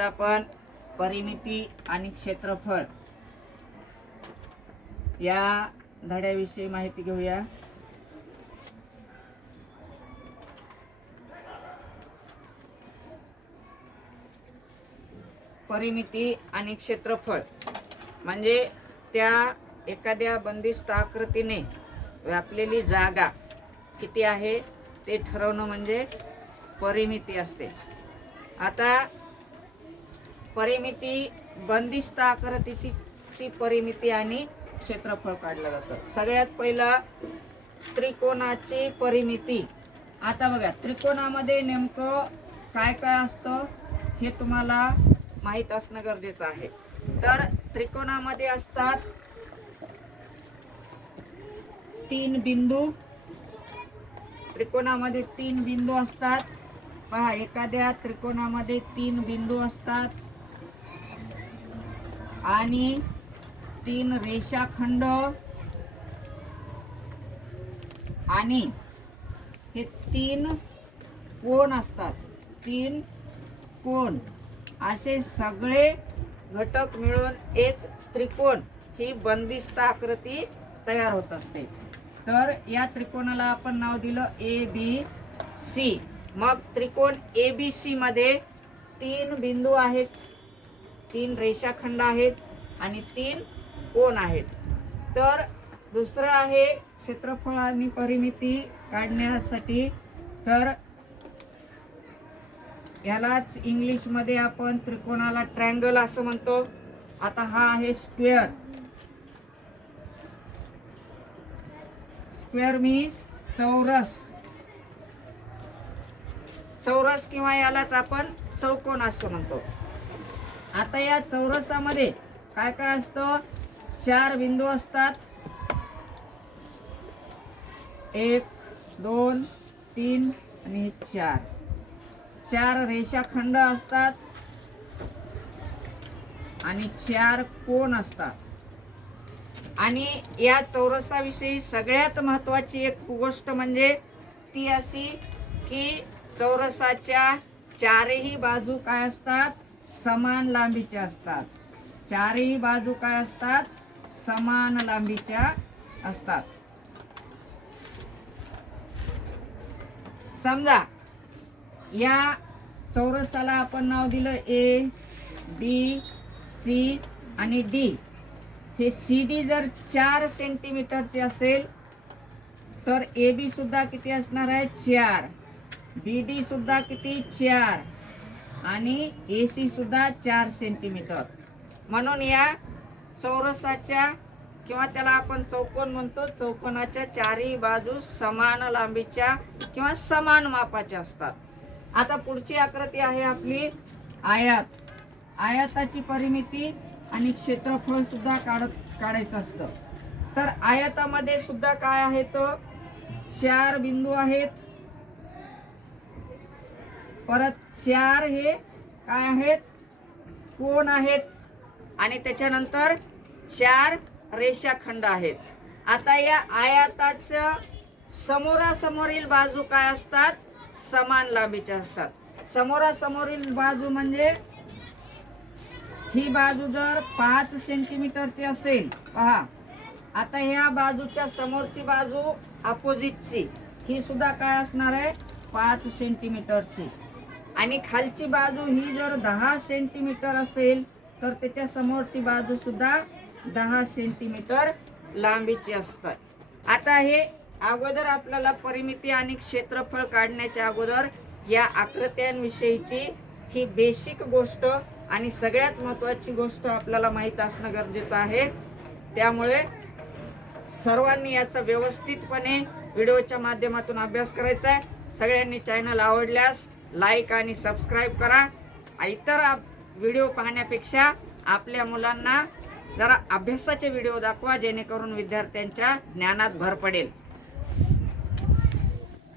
आपण परिमिती आणि क्षेत्रफळ. या धड्याविषयी माहिती घेऊया. परिमिती आणि क्षेत्रफळ. म्हणजे त्या एखाद्या बंदिस्त आकृतीने व्यापलेली जागा किती आहे ते ठरवणं म्हणजे परिमिती असते. आता परिमिती बंदिस्त आकृतीची परिमिती आणि क्षेत्रफळ काढलं जातं. सगळ्यात पहिला त्रिकोणाची परिमिती. आता बघा त्रिकोणामध्ये नेमकं काय काय असतं हे तुम्हाला माहीत असणं गरजेचं आहे. तर त्रिकोणामध्ये असतात तीन बिंदू. त्रिकोणामध्ये तीन बिंदू असतात. पहा एखाद्या त्रिकोणामध्ये तीन बिंदू असतात. आणि तीन रेषाखंड आणि हे तीन कोण असतात? तीन कोण? असे सगळे घटक मिळून एक त्रिकोण ही बंदिस्त आकृती तयार होत असते. तर या त्रिकोणाला आपण नाव दिलं ए बी सी मग त्रिकोण ए बी सी मध्ये तीन बिंदू आहेत. तीन रेषाखंड आहेत आणि तीन कोण आहेत. तर दुसरं आहे क्षेत्रफळ आणि परिमिती काढण्यासाठी. तर यालाच इंग्लिशमध्ये आपण त्रिकोणाला ट्रँगल असं म्हणतो. आता हा आहे स्क्वेअर स्क्वेअर मीन्स चौरस. चौरस किंवा यालाच आपण चौकोन असं म्हणतो. आता या चौरसामध्ये काय काय असतं? चार बिंदू असतात. एक दोन तीन आणि चार. चार रेषाखंड असतात आणि चार कोण असतात. आणि या चौरसाविषयी सगळ्यात महत्वाची एक गोष्ट म्हणजे ती अशी की चौरसाच्या चारही बाजू काय असतात? समान लांबीच्या असतात. चारही बाजू काय असतात? समान लांबीच्या असतात. समजा या चौरसाला आपण नाव दिलं ए बी सी आणि डी हे सी डी जर चार सेंटीमीटरचे असेल तर ए बी सुद्धा किती असणार आहे? चार. बी डी सुद्धा किती? चार. आणि ए सी सुद्धा चार सेंटीमीटर म्हणून या चौरसाच्या किंवा त्याला आपण चौकोन म्हणतो चौकोनाच्या चारही बाजू समान लांबीच्या किंवा समान मापाच्या असतात. आता पुढची आकृती आहे आपली आयात. आयाताची परिमिती आणि क्षेत्रफळ सुद्धा काढत काढायचं असतं. तर आयातामध्ये सुद्धा काय आहे तर चार बिंदू आहेत. परत चार हे काय आहेत? कोण आहेत? आणि त्याच्यानंतर चार रेषाखंड आहेत. आता या आयाताच्या समोरासमोरील बाजू काय असतात? समान लांबीच्या असतात. समोरासमोरील बाजू म्हणजे ही बाजू जर पाच सेंटीमीटरची असेल पहा. आता ह्या बाजूच्या समोरची बाजू अपोजिटची ही सुद्धा काय असणार आहे? पाच सेंटीमीटरची. आणि खालची बाजू ही जर दहा सेंटीमीटर असेल तर त्याच्या समोरची बाजू सुद्धा दहा सेंटीमीटर लांबीची असतात. आता हे अगोदर आपल्याला परिमिती आणि क्षेत्रफळ काढण्याच्या अगोदर या आकृत्यांविषयीची ही बेसिक गोष्ट आणि सगळ्यात महत्त्वाची गोष्ट आपल्याला माहीत असणं गरजेचं आहे. त्यामुळे सर्वांनी याचा व्यवस्थितपणे व्हिडिओच्या माध्यमातून अभ्यास करायचा आहे. सगळ्यांनी चॅनल आवडल्यास लाईक आणि सबस्क्राईब करा. इतर व्हिडिओ पाहण्यापेक्षा आपल्या मुलांना जरा अभ्यासाचे व्हिडिओ दाखवा जेणेकरून विद्यार्थ्यांच्या ज्ञानात भर पडेल.